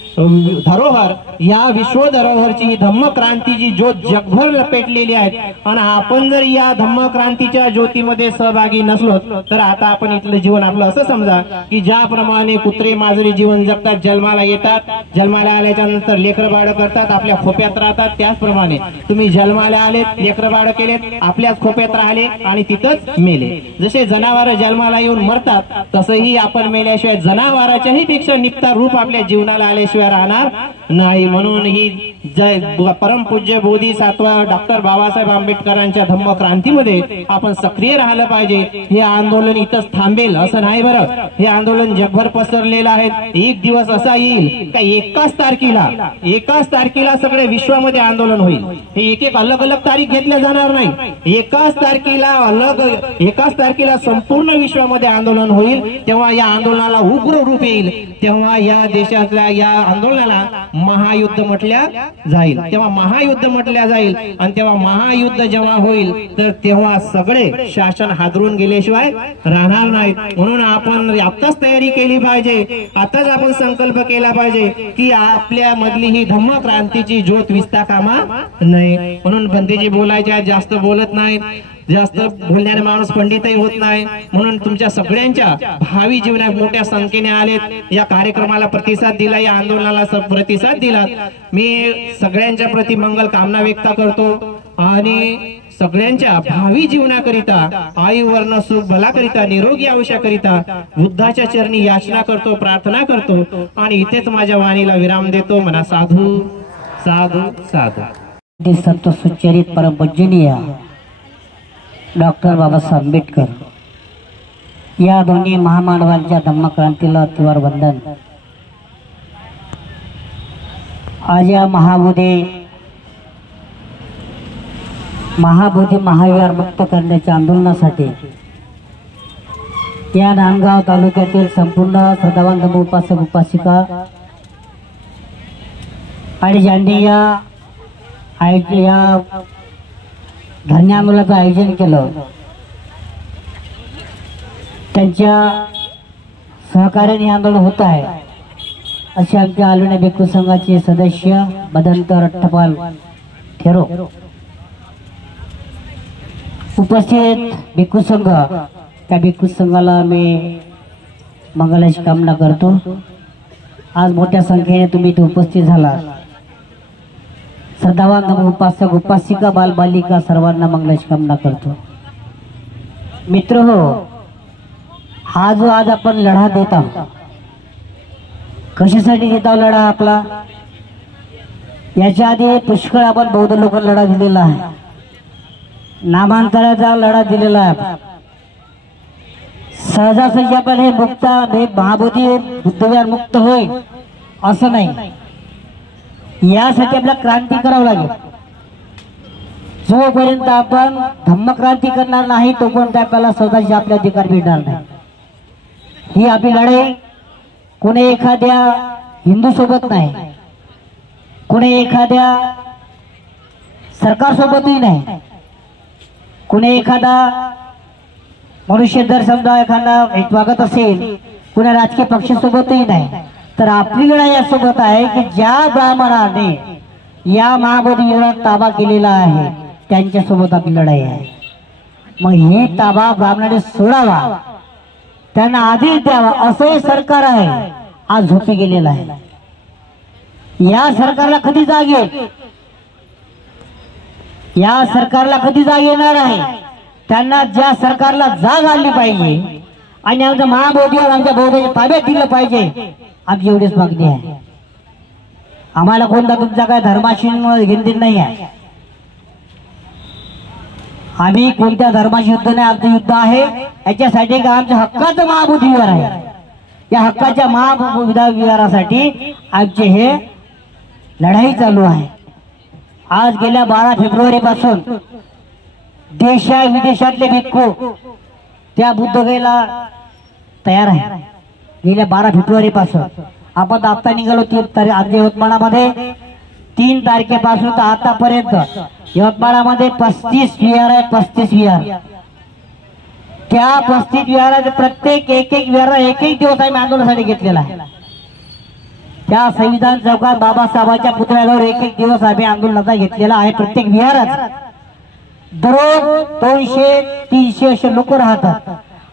धरोहर, या विश्वधरोहरची ही धम्मक्रांतीची ज्योत जगभर लपेटलेली आहे. आणि आपण जर या धम्मक्रांतीच्या ज्योतीमध्ये सहभागी नसलो तर आता आपण इथलं जीवन आपलं असं समजा की ज्याप्रमाणे कुत्रे मांजरी जीवन जगतात, जन्माला येतात, जन्माला आल्याच्या नंतर लेकरं बाळ करतात, आपल्या खोप्यात राहतात, त्याचप्रमाणे तुम्ही जन्माला आलेत, लेकरं बाळ केलेत, आपल्याच खोप्यात राहिले आणि तिथंच मेले. जसे जनावर जन्माला येऊन मरतात तसंही आपण मेल्याशिवाय जनावराच्याही पेक्षा निपता रूप आपल्या जीवनाला आल्याशिवाय राहणार नाही. म्हणून ही परमपूज्य बोधिसत्व डॉक्टर बाबासाहेब आंबेडकरांच्या धम्मक्रांतीमध्ये आपण सक्रिय राहिलं पाहिजे. हे आंदोलन इथंच थांबेल असं नाही बरं, हे आंदोलन जगभर पसरलेलं आहे. एक दिवस असा येईल का एकाच तारखेला सगळे विश्वामध्ये आंदोलन होईल. हे एक अलग अलग तारीख घेतल्या जाणार नाही, एकाच तारखेला संपूर्ण विश्वामध्ये आंदोलन होईल. तेव्हा या आंदोलनाला उग्र रूप येईल, तेव्हा या देशातल्या या आंदोलनाला महायुद्ध म्हटल्या जाईल. आणि तेव्हा महायुद्ध जेव्हा होईल तर तेव्हा सगळे शासन हादरून गेल्याशिवाय राहणार नाही. म्हणून आपण आताच तयारी केली पाहिजे, आताच आपण संकल्प केला पाहिजे की आपल्या मधली ही धम्मक्रांतीची ज्योत विसता कामा नाही. म्हणून बंदीजी बोलायच्या, जास्त बोलत नाही, जास्त बोलणारे माणूस पंडितही होत नाही. म्हणून तुमच्या सगळ्यांच्या भावी जीवनात मोठ्या संख्येने आलेत, या कार्यक्रमाला प्रतिसाद दिला, या आंदोलनाला प्रतिसाद दिला. मी सगळ्यांच्या प्रति मंगल कामना व्यक्त करतो आणि सगळ्यांच्या भावी जीवनाकरिता, आयुवर्ण सुख भलाकरिता, निरोगी आयुष्याकरिता बुद्धाच्या चरणी याचना करतो, प्रार्थना करतो आणि इथेच माझ्या वाणीला विराम देतो. म्हणा साधू साधू साधू. संत सुचरित परमपूजनीय डॉक्टर बाबासाहेब आंबेडकर या दोन्ही महामानवांच्या धम्मक्रांतीला अतिवार वंदन. आज या महाबोधी महाविहार मुक्त करण्याच्या आंदोलनासाठी या नांदगाव तालुक्यातील संपूर्ण श्रद्धावान धम्म उपासक उपासिका आणि ज्यांनी या धरणे आंदोलनाचं आयोजन केलं त्यांच्या सहकार्याने आंदोलन होत आहे असे आमच्या आलोण्या भिक्खू संघाचे सदस्य भदंत रट्टपाल थेरो, उपस्थित भिक्खू संघ, त्या भिक्खू संघाला मी मंगलाची कामना करतो. आज मोठ्या संख्येने तुम्ही इथे उपस्थित झाला. श्रद्धावान उपासक उपासिका बालबालिका सर्वांना मंगलाची कामना करतो. मित्र हो, हा जो आज आपण लढा देत आहोत, कशासाठी देत आहोत लढा आपला? याच्या आधी पुष्कळ आपण बौद्ध लोकांना लढा दिलेला आहे, नामांतराचा लढा दिलेला आहे. सहजासहजी आपण हे महाबोधी बुद्धविहार मुक्त होईल असं नाही, यासाठी आपल्याला क्रांती करावं लागेल. जोपर्यंत आपण धम्मक्रांती करणार नाही तोपर्यंत आपल्याला स्वतःचे आपले अधिकार भेटणार नाही. ही आपली लढाई कोणी एखाद्या हिंदू सोबत नाही, कोणी एखाद्या सरकार सोबतही नाही, कोणी एखादा मनुष्य जर समजा एखादा वागत असेल कोणी राजकीय पक्षासोबतही नाही, तर आपली लढाई यासोबत आहे की ज्या ब्राह्मणाने या महाबोधी विहारात ताबा केलेला आहे त्यांच्यासोबत आपली लढाई आहे. मग हे ताबा ब्राह्मणाने सोडावा, त्यांना आदेश द्यावा असं सरकार आहे आज झोपी गेलेलं आहे. या सरकारला कधी जाग येईल? या सरकारला कधी जाग येणार आहे? त्यांना ज्या सरकारला जाग आली पाहिजे आणि आमच्या महाबोधीवर आमच्या बौद्धाच्या ताब्यात दिलं पाहिजे, आमची एवढीच मागणी आहे. आम्हाला कोणता तुमचा काय धर्माशी हिंदी नाही आहे, आम्ही कोणत्या धर्माशी युद्ध नाही, आमचं युद्ध आहे याच्यासाठी का आमच्या हक्काचं महाबोधी विहार आहे. या हक्काच्या महाबोधी विहारासाठी आमचे हे लढाई चालू आहे. आज गेल्या 12 फेब्रुवारी पासून देशा विदेशातले भिक्खू त्या बुद्धगयेला तयार आहे. गेल्या 12 फेब्रुवारी पासून आपण आता निघालो आज यवतमाळामध्ये 3 तारखेपासून तर आतापर्यंत यवतमाळामध्ये 35 विहार आहेत. 35 विहार. त्या 35 विहारात प्रत्येक एक विहार एक दिवस आम्ही आंदोलनासाठी घेतलेला आहे. त्या संविधान चौकात बाबासाहेबांच्या पुतळ्याजवळ एक दिवस आम्ही आंदोलनाचा घेतलेला आहे. प्रत्येक विहारात दररोज 200-300 असे लोक राहतात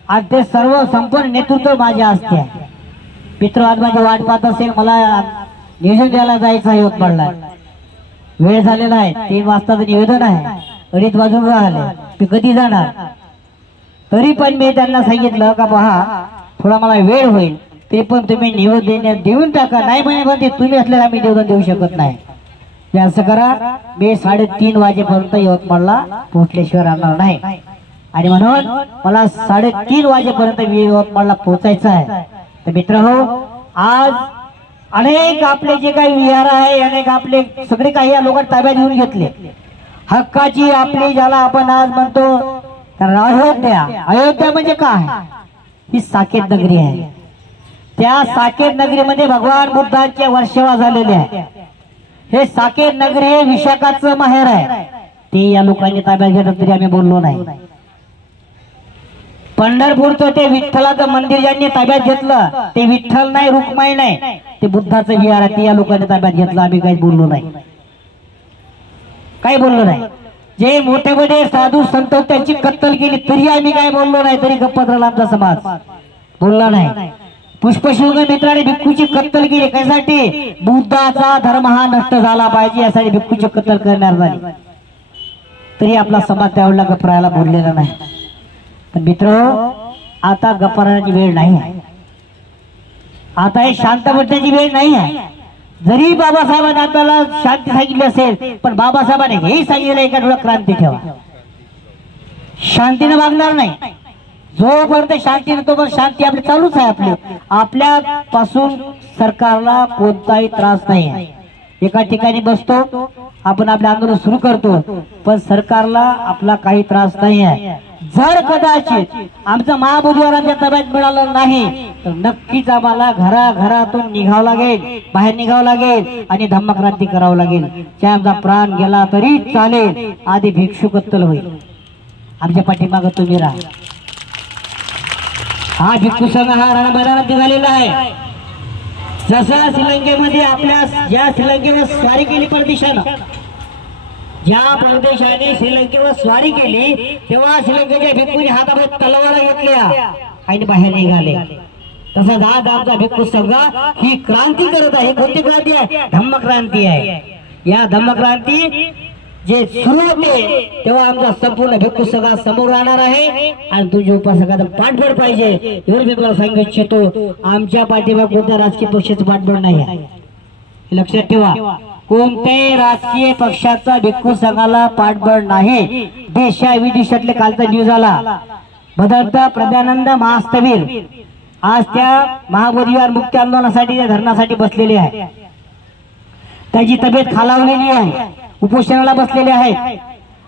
आणि ते सर्व संपूर्ण नेतृत्व माझ्या असते. मित्र आज माझी वाट पाहत असेल, मला नियोजन द्यायला जायचं आहे यवतमाळला. वेळ झालेला आहे. 3 वाजताचं निवेदन आहे. 2:30 वाजून राहिले. मी कधी जाणार? तरी पण मी त्यांना सांगितलं का पहा थोडा मला वेळ होईल, ते पण तुम्ही निवेदन देऊन टाका. नाही म्हणे तुम्ही असल्याला आम्ही निवेदन देऊ शकत नाही. मी असं करा, मी 3:30 वाजेपर्यंत यवतमाळला पोहोचल्याशिवाय राहणार नाही. आणि म्हणून मला 3:30 वाजेपर्यंत यवतमाळला पोहोचायचं आहे. तर मित्रहो, आज अनेक आपले जे काही विहार आहे, अनेक आपले सगळे काही या लोकांनी ताब्यात घेऊन घेतले. हक्काची आपली ज्याला आपण आज म्हणतो तर अयोध्या. अयोध्या म्हणजे काय? ही साकेत नगरी आहे. त्या साकेत नगरीमध्ये भगवान बुद्धांचे वर्षावा झालेले आहे. हे साकेत नगरी हे विशाखाचं माहेर आहे. ते या लोकांनी ताब्यात घेतलं तरी आम्ही बोललो नाही. पंढरपूरचं ते विठ्ठलाचं मंदिर ज्यांनी ताब्यात घेतलं ते विठ्ठल नाही, रुक्माई नाही, ते बुद्धाचं विहार आहे. ते या लोकांनी ताब्यात घेतलं. आम्ही काही बोललो नाही, काही बोललो नाही. जे मोठे मोठे साधू संत त्यांची कत्तल केली तरी आम्ही काय बोललो नाही. तरी गप्पा राहिला आमचा समाज, बोलला नाही. पुष्पशिवग मित्राने भिक्खूची कत्तल केली. कशासाठी? बुद्धाचा धर्म हा नष्ट झाला पाहिजे यासाठी भिक्खूची कत्तल करणार झाली. तरी आपला समाज त्यावेळेला गप्प राहायला बोललेला नाही. पण मित्र, आता गप्प राहण्याची वेळ नाही आहे. आता हे शांत बसण्याची वेळ नाही आहे. जरी बाबासाहेबांनी आपल्याला शांती सांगितली असेल, पण बाबासाहेबांनी हेही सांगितलं एका डोळ्यात क्रांती ठेवा. शांतीने वागणार नाही. जोपर्यंत शांती नसतो पण शांती आपली चालूच आहे. आपल्यापासून सरकारला कोणताही त्रास नाही आहे. एका ठिकाणी बसतो आपण आपले आंदोलन सुरू करतो, पण सरकारला आपला काही त्रास नाही आहे. जर कदाचित आमचं महाबोधीवारांच्या ताब्यात मिळालं नाही तर नक्कीच आम्हाला घराघरातून निघावं लागेल, बाहेर निघावं लागेल आणि धम्मक्रांती करावं लागेल. त्या आमचा प्राण गेला तरी चालेल. आधी भिक्षू कत्तल होईल. आमच्या पाठीमागं तुम्ही राहा. हा भिक्खू संघ हा रणमैदानात निघालेला आहे. जसं श्रीलंकेमध्ये आपल्या ज्या श्रीलंकेवर स्वारी केली परदेशानं, ज्या प्रदेशाने श्रीलंकेवर स्वारी केली तेव्हा श्रीलंकेच्या भिक्खूने हातामध्ये तलवारा घेतल्या आणि बाहेर निघाले. तसंच आज आमचा भिक्खू संघ ही क्रांती करत आहे. कोणती क्रांती आहे? धम्मक्रांती आहे. या धम्मक्रांती जे सुरू होते तेव्हा आमचा संपूर्ण भिक्खू संघ समोर राहणार आहे आणि तुझ्या उपासकाचा पाठबळ पाहिजे. एवढं मी तुला सांगू इच्छितो. आमच्या पाठीमागे कोणत्या राजकीय पक्षाचं पाठबळ नाही आहे, लक्षात ठेवा. कोणत्याही राजकीय पक्षाचा भिक्खू संघाला पाठबळ नाही. देशा विदेशातले कालचा न्यूज आला. बदलता प्रज्ञानंद महास्तवीर आज त्या महाबोधीवार मुक्ती आंदोलनासाठी धरणासाठी बसलेले आहे. त्याची तब्येत खालावलेली आहे, उपोषणाला बसलेले आहेत.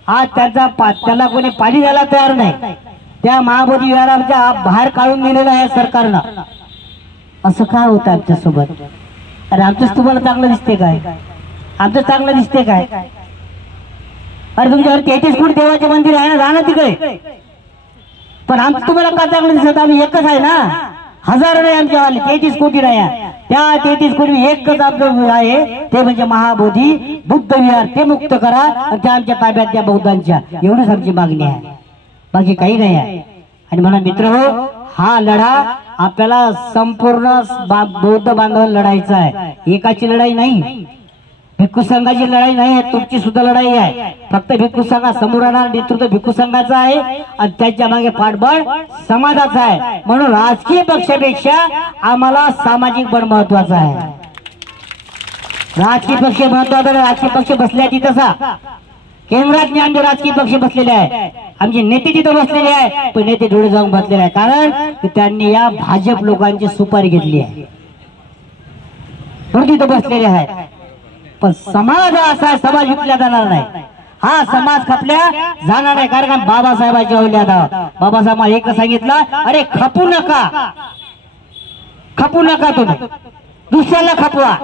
आज त्याला कोणी पाणी द्यायला तयार नाही. त्या महाबोधी विहाराच्या बाहेर काढून दिलेलं आहे सरकारनं. असं काय होतं आमच्या सोबत? अरे आमचंच तुम्हाला चांगलं दिसते काय? आमचं चांगलं दिसते काय? अरे तुमच्यावर 33 कोटी देवाचे मंदिर आहे ना, राहणार तिकडे. पण आमचं तुम्हाला का चांगलं दिसत? आम्ही एकच आहे ना, हजारो नाही आमच्या वाले, 33 कोटी नाही. त्या 33 कोटी एकच आमचं आहे, ते म्हणजे महाबोधी बुद्ध विहार. ते मुक्त करा आणि त्या आमच्या ताब्यात त्या बौद्धांच्या. एवढीच आमची मागणी आहे, बाकी काही नाही आहे. आणि म्हणा मित्रहो, हा लढा आपल्याला संपूर्ण बौद्ध बांधवांना लढायचा आहे. एकाची लढाई नाही, भिक्खू संघाची लढाई नाही आहे, तुमची सुद्धा लढाई आहे. फक्त भिक्खू संघा समोर राहणार नेतृत्व भिक्खू संघाचं आहे आणि त्याच्या मागे पाठबळ समाजाचं आहे. म्हणून राजकीय पक्षापेक्षा आम्हाला सामाजिक बळ महत्वाचं आहे. राजकीय पक्ष महत्वाचा. राजकीय पक्ष बसल्या तसा केंद्रात आमचे राजकीय पक्ष बसलेले आहे, आमचे नेते तिथं बसलेले आहे, पण नेते डोळे जाऊन बसलेले आहे. कारण त्यांनी या भाजप लोकांची सुपारी घेतली आहे म्हणून तिथं बसलेले आहेत. पण समाज असा समाज विकला जाणार नाही. हा समाज खपल्या जाणार नाही. कारण बाबासाहेबांच्या औल्यात आहोत. बाबासाहेब एक सांगितलं, अरे खपू नका, खपू नका, तुम्ही दुसऱ्याला खपवा.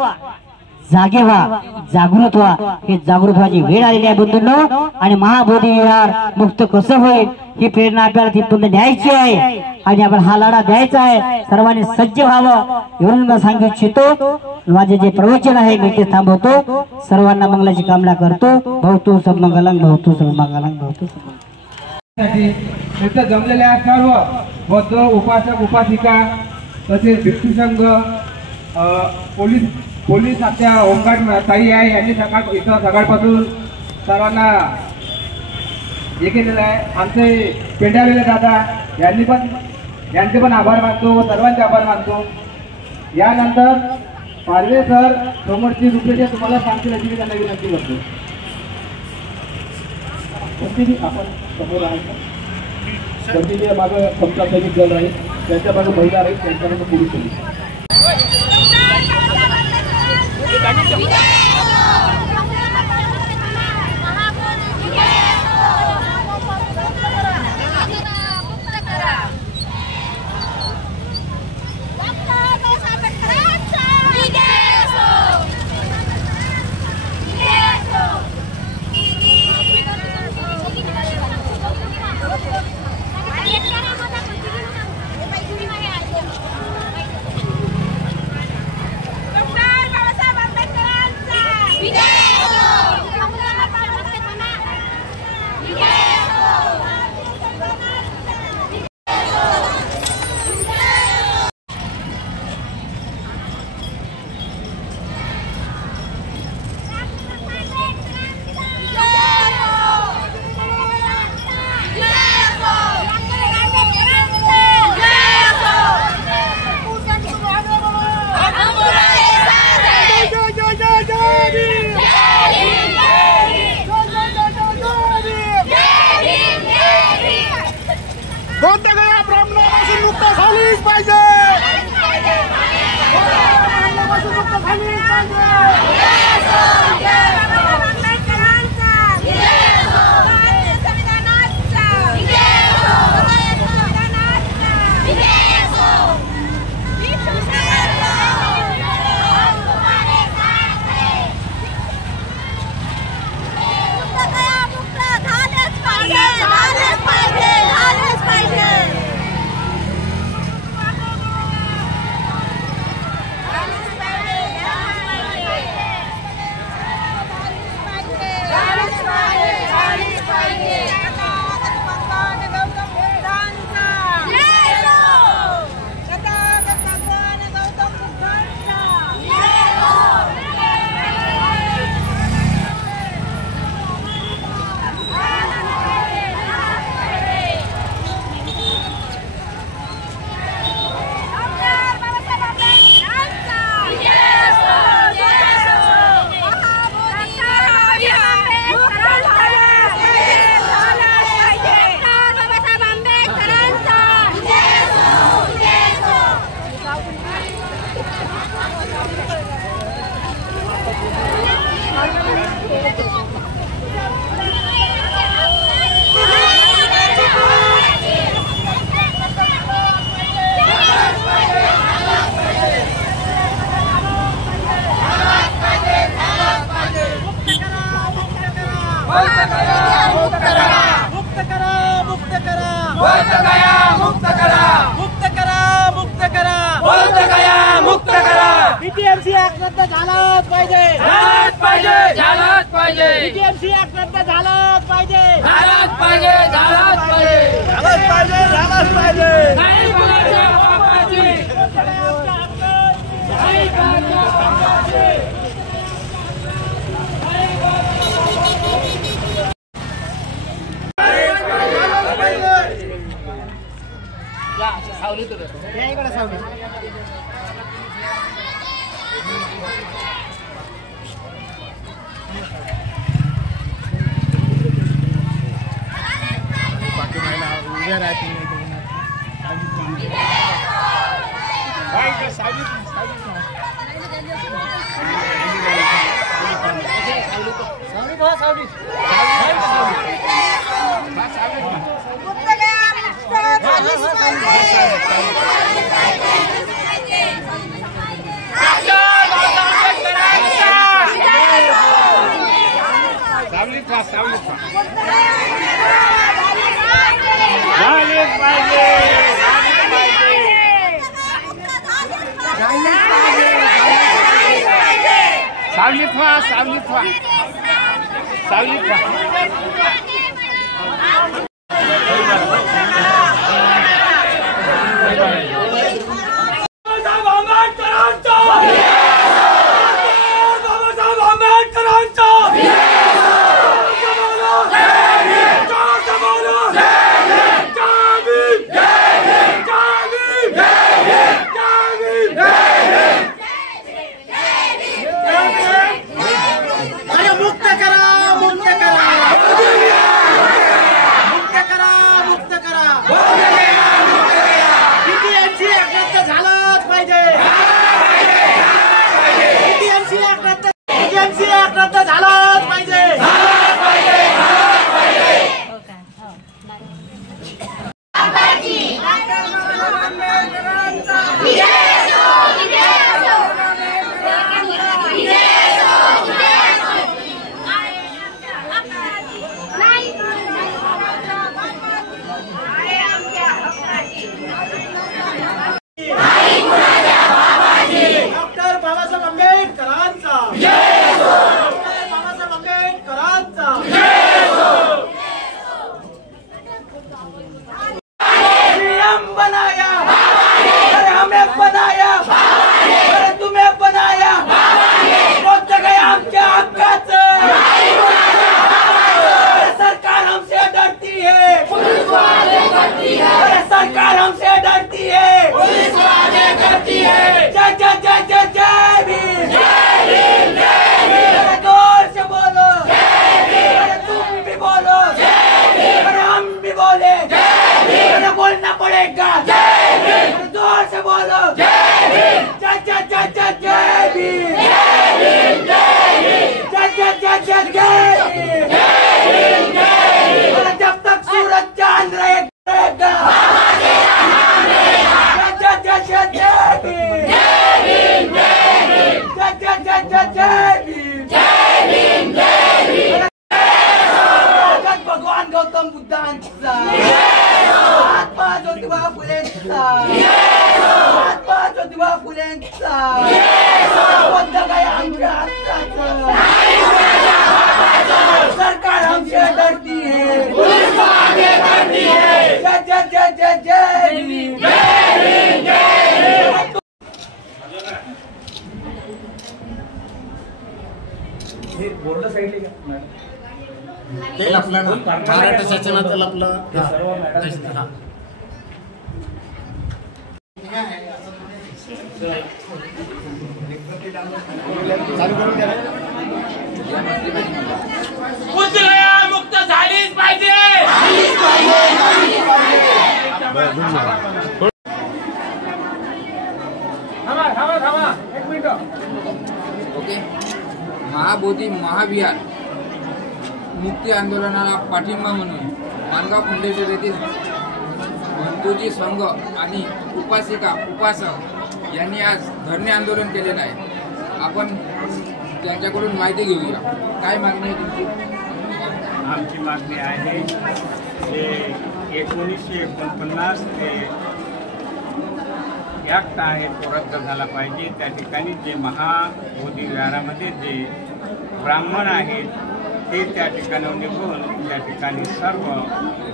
जागे व्हा, जागृत व्हा. हे जागृत व्हायची वेळ आलेली आहे बंधूंनो. आणि महाबोधी विहार मुक्त कसं होईल ही प्रेरणा आपल्याला तिथपर्यंत न्यायची आहे आणि आपण हा लढा द्यायचा आहे. सर्वांनी सज्ज व्हावं एवढं मी सांगू इच्छितो. माझे जे प्रवचन आहे मी ते थांबवतो. सर्वांना मंगलाची कामना करतो. भवतु सब मंगलं, भवतु सब मंगलं, भवतु सब मंगलं. तिथे जमलेल्या सर्व बौद्ध उपासक उपासिका तसेच भिक्षू संघ, पोलीस आपल्या होमगार्ड ताई आहे यांनी इथं सकाळपासून सर्वांना हे केलेलं आहे. आमचे पेंडालेले दादा यांचे पण आभार मानतो, सर्वांचे आभार मानतो. यानंतर पालवे सर समोरची रुपये तुम्हाला सांगतील अशी मी त्यांना विनंती करतो. आपण समोर आहे मागं समजा सैनिक दल आहे, त्यांच्या मागं महिला आहेत, त्यांच्या मागं पोलीस आहे. बौद्धगया ब्राह्मणापासून मुक्त झालीच पाहिजे. ब्राह्मणापासून मुक्त झालीच पाहिजे. बीटीएमसी ऍक्ट रद्द झालाच पाहिजे. झालाच पाहिजे. झालाच पाहिजे. बीटीएमसी ऍक्ट रद्द झालाच पाहिजे. झालाच पाहिजे. झालाच पाहिजे. झालाच पाहिजे. झालाच पाहिजे. नाही कोणाच्या बापाची. नाही कोणाच्या बापाची. डॉक्टर बाबासाहेब आंबेडकरांचा महाराष्ट्र शासनाचं लपलं मुक्त झालीच पाहिजे. ओके. महाबोधी महाविहार मुक्ती आंदोलनाला पाठिंबा म्हणून मानगाव खंडेश्वर येथील भंतोजी संघ आणि उपासक यांनी आज धरणे आंदोलन केलेलं आहे. आपण त्यांच्याकडून माहिती घेऊया. काय मागणी आहे तुमची? आमची मागणी आहे जे 1949 ते ॲक्ट आहे तो रद्द झाला पाहिजे. त्या ठिकाणी जे महाबोधी विहारामध्ये जे ब्राह्मण आहेत ते त्या ठिकाणी निघून त्या ठिकाणी सर्व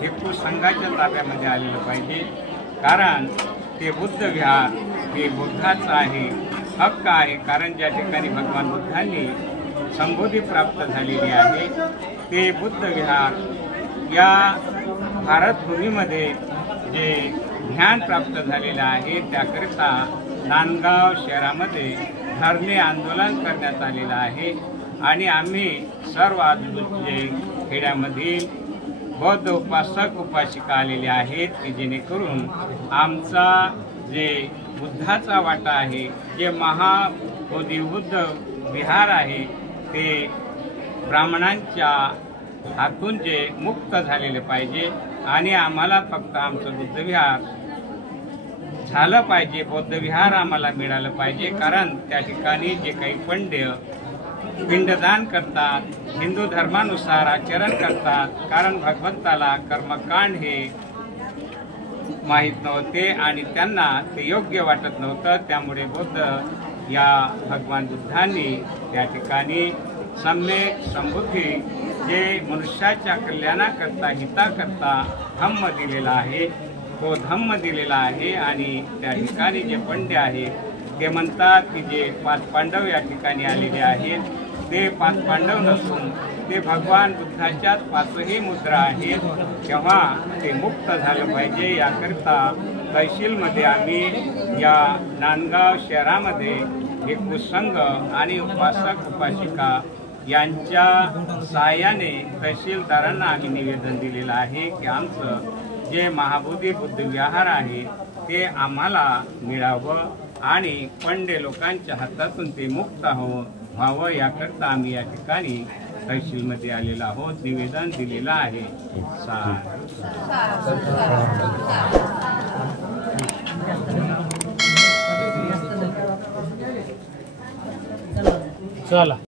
भिक्खू संघाच्या ताब्यामध्ये आलेलं पाहिजे. कारण ते बुद्ध विहार हे बुद्धाचं आहे, हक्क आहे. कारण ज्या ठिकाणी भगवान बुद्धांनी संबोधी प्राप्त झालेली आहे ते बुद्ध विहार या भारतभूमीमध्ये जे ज्ञान प्राप्त झालेलं आहे त्याकरिता नांदगाव शहरामध्ये धरणे आंदोलन करण्यात आलेलं आहे. आणि आम्ही सर्व आजूबाजूचे खेड्यामधील बौद्ध उपासक उपासिका आलेले आहेत की जेणेकरून आमचा जे बुद्धाचा वाटा आहे, जे महाबोधी बुद्ध विहार आहे ते ब्राह्मणांच्या हातून जे मुक्त झालेले पाहिजे. आणि आम्हाला फक्त आमचं बुद्ध विहार झालं पाहिजे, बौद्ध विहार आम्हाला मिळालं पाहिजे. कारण त्या ठिकाणी जे काही पंड्य पिंडदान करतात, हिंदू धर्मानुसार आचरण करतात, कारण भगवंताला कर्मकांड हे माहीत नव्हते आणि त्यांना ते योग्य वाटत नव्हतं. त्यामुळे बुद्ध या भगवान बुद्धांनी त्या ठिकाणी सम्यक संबुद्धी जे मनुष्याच्या कल्याणाकरता हिताकरता धम्म दिलेला आहे, तो धम्म दिलेला आहे. आणि त्या ठिकाणी जे पंडे आहेत ते म्हणतात की जे 5 पांडव या ठिकाणी आलेले आहेत ते 5 पांडव नसून ते भगवान बुद्धाच्याच 5ही मुद्रा आहेत. तेव्हा ते मुक्त झालं पाहिजे. याकरिता तहसीलमध्ये आम्ही या नांदगाव शहरामध्ये भिक्खू संघ आणि उपासक उपासिका यांच्या सहाय्याने तहसीलदारांना आम्ही निवेदन दिलेलं आहे की आमचं जे महाबोधी बुद्ध विहार आहे ते आम्हाला मिळावं आणि पंडे लोकांच्या हातातून ते मुक्त व्हावं. याकरता आम्ही या ठिकाणी तहसीलमध्ये आलेलो आहोत, निवेदन दिलेलं आहे. चला.